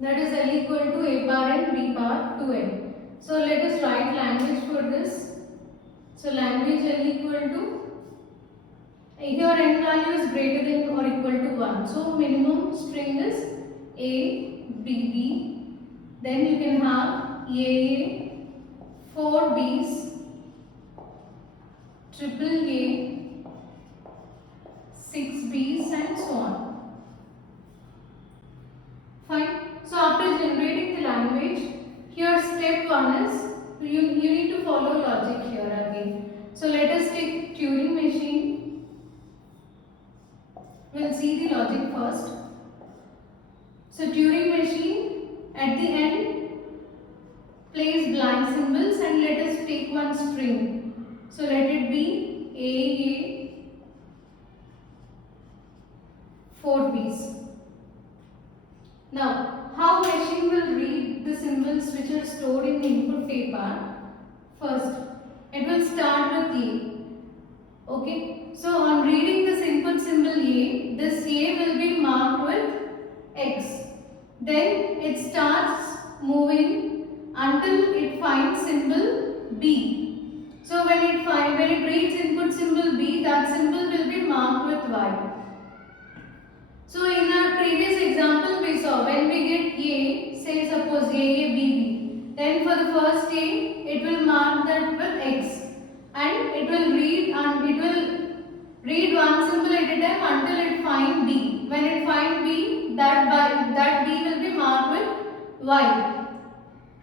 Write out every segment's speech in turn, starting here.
that is L equal to A bar and B bar to N. So let us write language for this. So language L equal to, here N value is greater than or equal to 1. So minimum string is A, B, B. Then you can have A, 4 B's, triple A, 6 B's and so on. Fine. So after generating the language, here step 1 is, you need to follow logic here again. So let us take Turing machine. We'll see the logic first. So Turing machine, at the end, place blank symbols and let us take one string. So let it be A, 4 B's. Now, how machine will read the symbols which are stored in the input tape are? First, it will start with A. Okay, so on reading this input symbol A, this A will be marked with X. Then it starts moving until it finds symbol B. So when it reads input symbol B, that symbol will be marked with Y. So in our previous example we saw when we get A, say suppose A, B, B, then for the first A, it will mark that with X and it will read one symbol at a time until it find B. When it find B, that B will be marked with Y.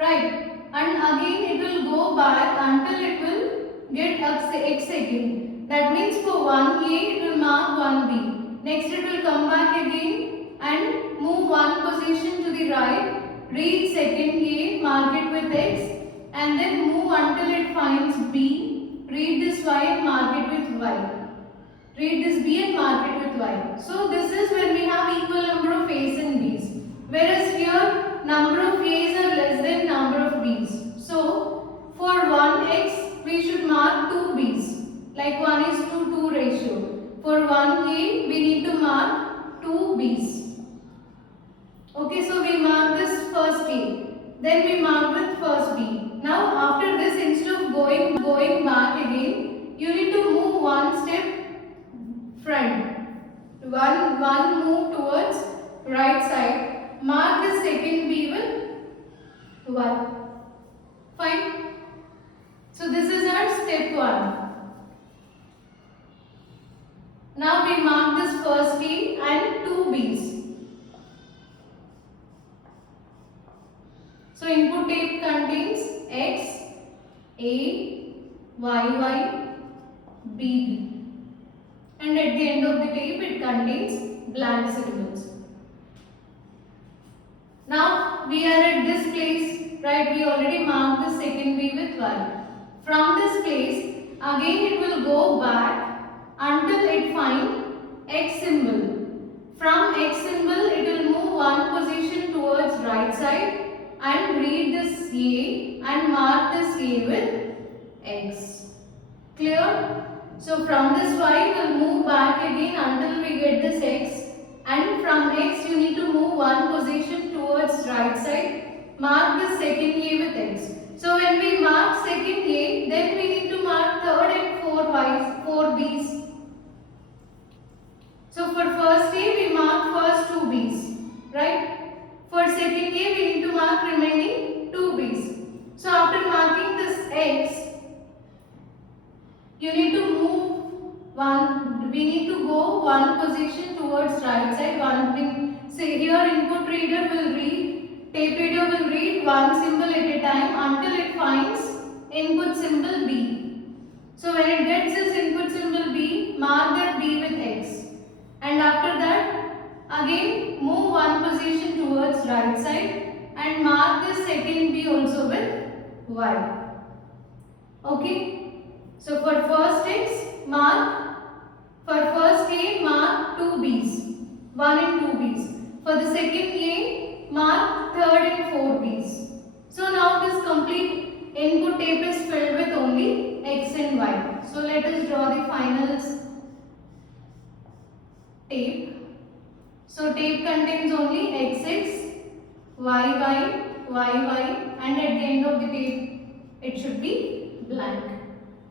Right? And again it will go back until it will get X again. That means for one A, it will mark one B. Next it will come back again and move one position to the right, read second A, mark it with X and then move until it finds B, read this Y and mark it with Y. Read this B and mark it with Y. So this is when we have equal number of A's and B's. Whereas here number of A's are less than number of B's. So for one X we should mark 2 B's, like 1 is to 2 ratio. For 1 A, we need to mark 2 B's. Okay, so we mark this first A. Then we mark with first B. Now after this, instead of going back again, you need to move one step front. One move towards right side. Mark the second B with Y. Fine. So this is our step 1. Now we mark this first A and 2 B's. So input tape contains X, A, Y, B, B. And at the end of the tape it contains blank symbols. Now we are at this place, right? We already marked the second B with Y. From this place, again it will go back until it finds X symbol. From X symbol, it will move one position towards right side and read this A and mark this A with X. Clear? So from this Y, we will move back again until we get this X, and from X you need to move one position towards right side, mark the second A with X. So when we mark second A, then we need to mark third and 4 B's. So for first A, we mark first 2 B's, right? For second A, we need to mark remaining 2 B's. So after marking this X, you need to we need to go one position towards right side. Say here input reader will read, tape reader will read one symbol at a time until it finds input symbol B. So when it gets this input symbol B, mark that B with X. And after that, again move one position towards right side and mark the second B also with Y. Okay. So for first X, for first A, mark 2 B's, 1 and 2 B's. For the second A, mark third and 4 B's. So now this complete input tape is filled with only X and Y. So let us draw the final tape. So tape contains only XX and at the end of the page it should be blank.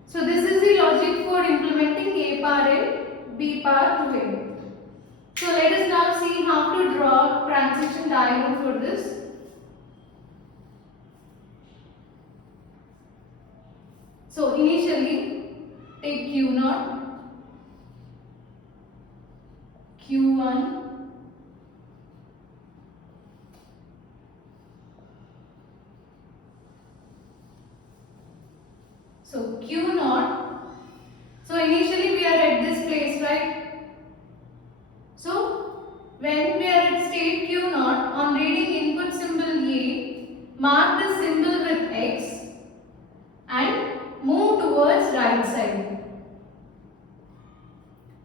So this is the logic for implementing A power n, B power 2n. So let us now see how to draw transition diagram for this. So initially take Q0, Q1, so Q0, so initially we are at this place, right? So when we are at state Q0, on reading input symbol A, mark the symbol with X and move towards right side.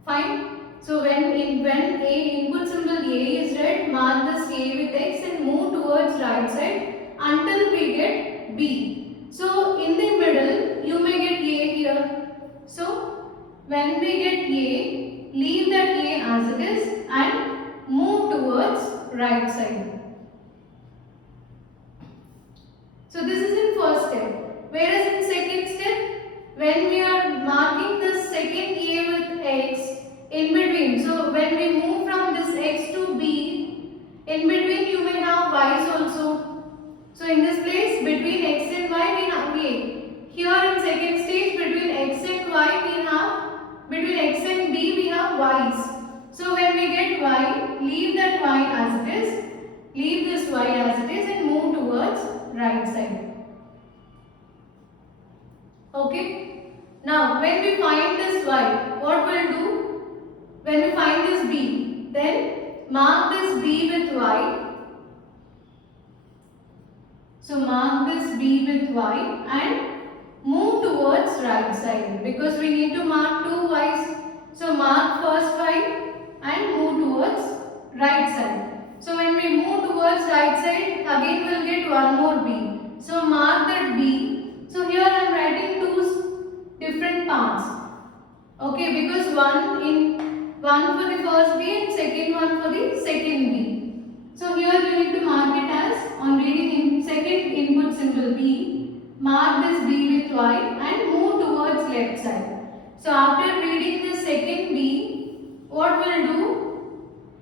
Fine. So when input symbol A is read, mark this A with X and move towards right side until we get B. So in the middle you may get A here. So when we get A, leave that A as it is and move towards right side. So this is in first step. Whereas in second step, when we are marking the second A with X in between, so when we move from this X to B, in between you may have Y's also. So in this place between X and Y we have A. Here in second stage between X and Y we have, between X and B we have Y's. So when we get Y, leave that Y as it is, leave this Y as it is and move towards right side. Okay. Now when we find this Y, what we'll do? When we find this B, then mark this B with Y. So mark this B with Y and move towards right side because we need to mark two Y's. So mark first Y and move towards right side. So when we move towards right side, again we'll get one more B. So mark that B. So here I am writing two different paths. Okay, because one for the first B and second one for the second B. So here you need to mark it as, on reading in second input symbol B, mark this B with Y and move towards left side. So after reading the second B, what we'll do?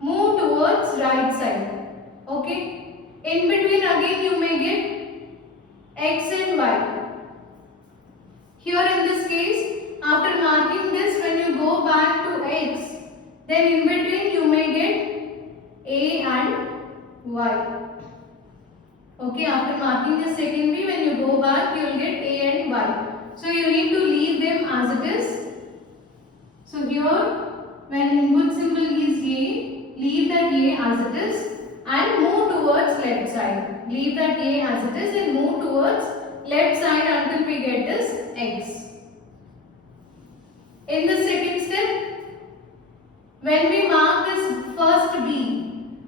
Move towards right side. Okay. In between again you may get X and Y. Here in this case, after marking this, when you go back to X, then in between you may get A and Y. Okay, after marking the second B, when you go back, you will get A and Y. So you need to leave them as it is. So here, when input symbol is A, leave that A as it is and move towards left side. Leave that A as it is and move towards left side until we get this X. In the second step, when we mark this first B,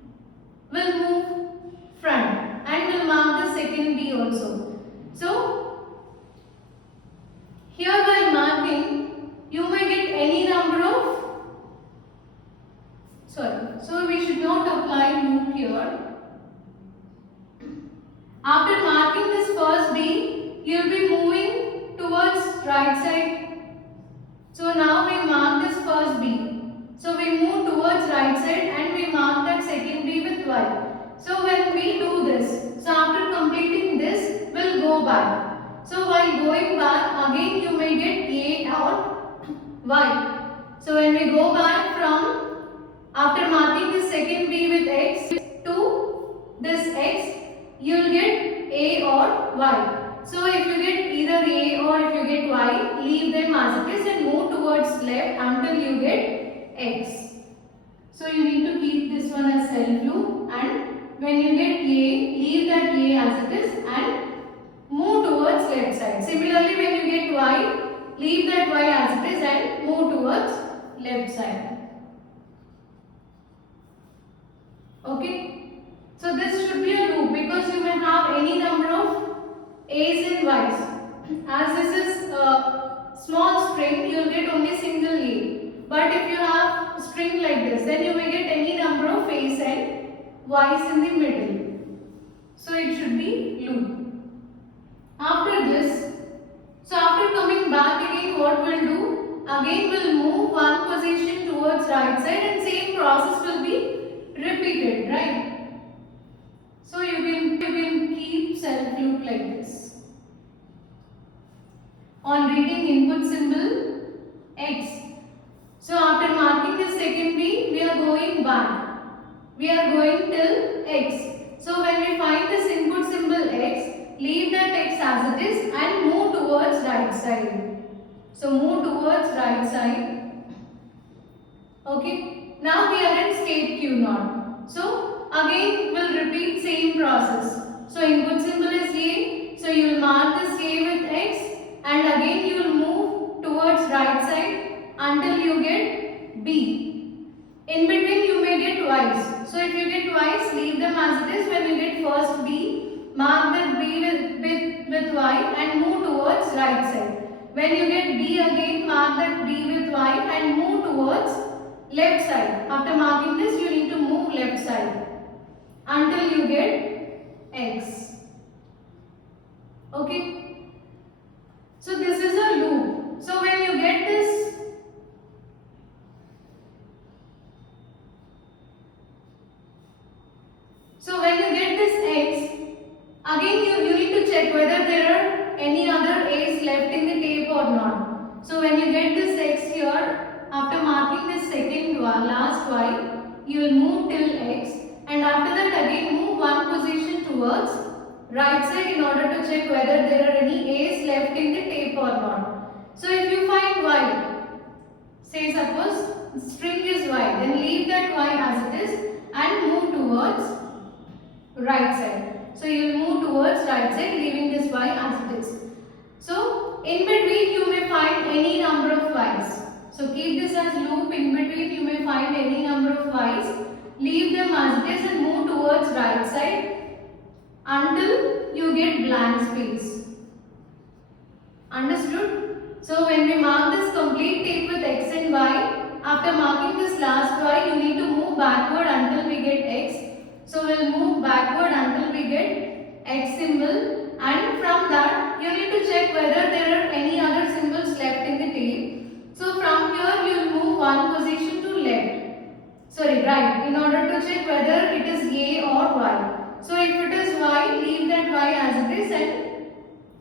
we'll move front and we'll mark the second B also. So, here while marking, you may get any number of, so we should not apply loop here. After marking this first B, you will be moving towards right side. So now we mark this first B. So we move towards right side and we mark that second B with Y. So when we do this, so after completing this, we'll go back. So while going back, again you may get A or Y. So when we go back from, after marking the second B with X to this X, you will get A or Y. So if you get either A or if you get Y, leave them as it is and move towards left until you get X. So you need to keep this one as self loop, and when you get A, leave that A as it is and move towards left side. Similarly, when you get Y, leave that Y as it is and move towards left side. Okay. So this should be a loop because you may have any number of A's and Y's. As this is a small string, you will get only single A. But if you have string like this, then you may get any number of A's and Y's in the middle. So it should be loop. After this, so after coming back again, what we'll do? Again we'll move one position towards right side and same process will be repeated, right? So you can keep self loop like this. On reading input symbol X. So after marking the second B, we are going back. We are going till X. So when we find this input symbol X, leave that X as it is and move towards right side. So move towards right side. Okay. Now we are in state Q0. So again we'll repeat same process. So input symbol is A. So you will mark this A with X and again you will move towards right side until you get B. In between you may get Y's. So if you get Y's, leave them as it is. When you get first B, mark that B with Y and move towards right side. When you get B again, mark that B with Y and move towards left side. After marking this, you need to move left side until you get X. Okay. So this is a loop. So when you get this, X, again you need to check whether there are any other A's left in the tape or not. So when you get this X here, after marking this second last Y, you will move till X and after that again move one position towards right side in order to check whether there are any A's left in the tape or not. So if you find Y, say suppose string is Y, then leave that Y as it is and move towards right side. So you will move towards right side leaving this Y as it is. So in between you may find any number of Y's. So keep this as loop. In between you may find any number of Y's. Leave them as it is and move towards right side until you get blank space. Understood? So when we mark this complete tape with X and Y, after marking this last Y, you need to move backward until we get X. So we'll move backward until we get X symbol and from that you need to check whether there are any other symbols left in the tape. So from here you will move one position to right in order to check whether it is A or Y. So if it is Y, leave that Y as it is and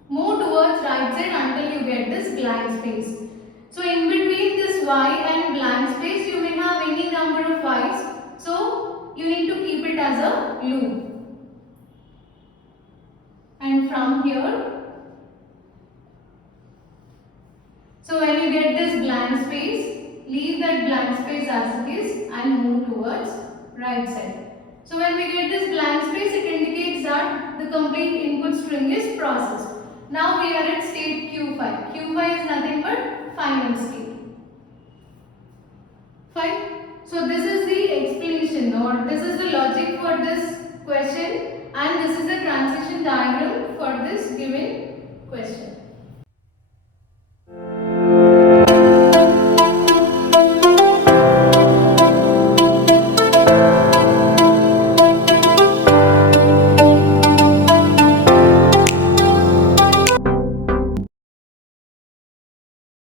move towards right side until you get this blank space. So in between this Y and blank space you may have any number of Y's. So you need to keep it as a loop. And from here, so when you get this blank space, leave that blank space as it is and move towards right side. So when we get this blank space, it indicates that the complete input string is processed. Now we are at state Q5. Q5 is nothing but final state. Fine. So this is the explanation or this is the logic for this question and this is the transition diagram for this given question.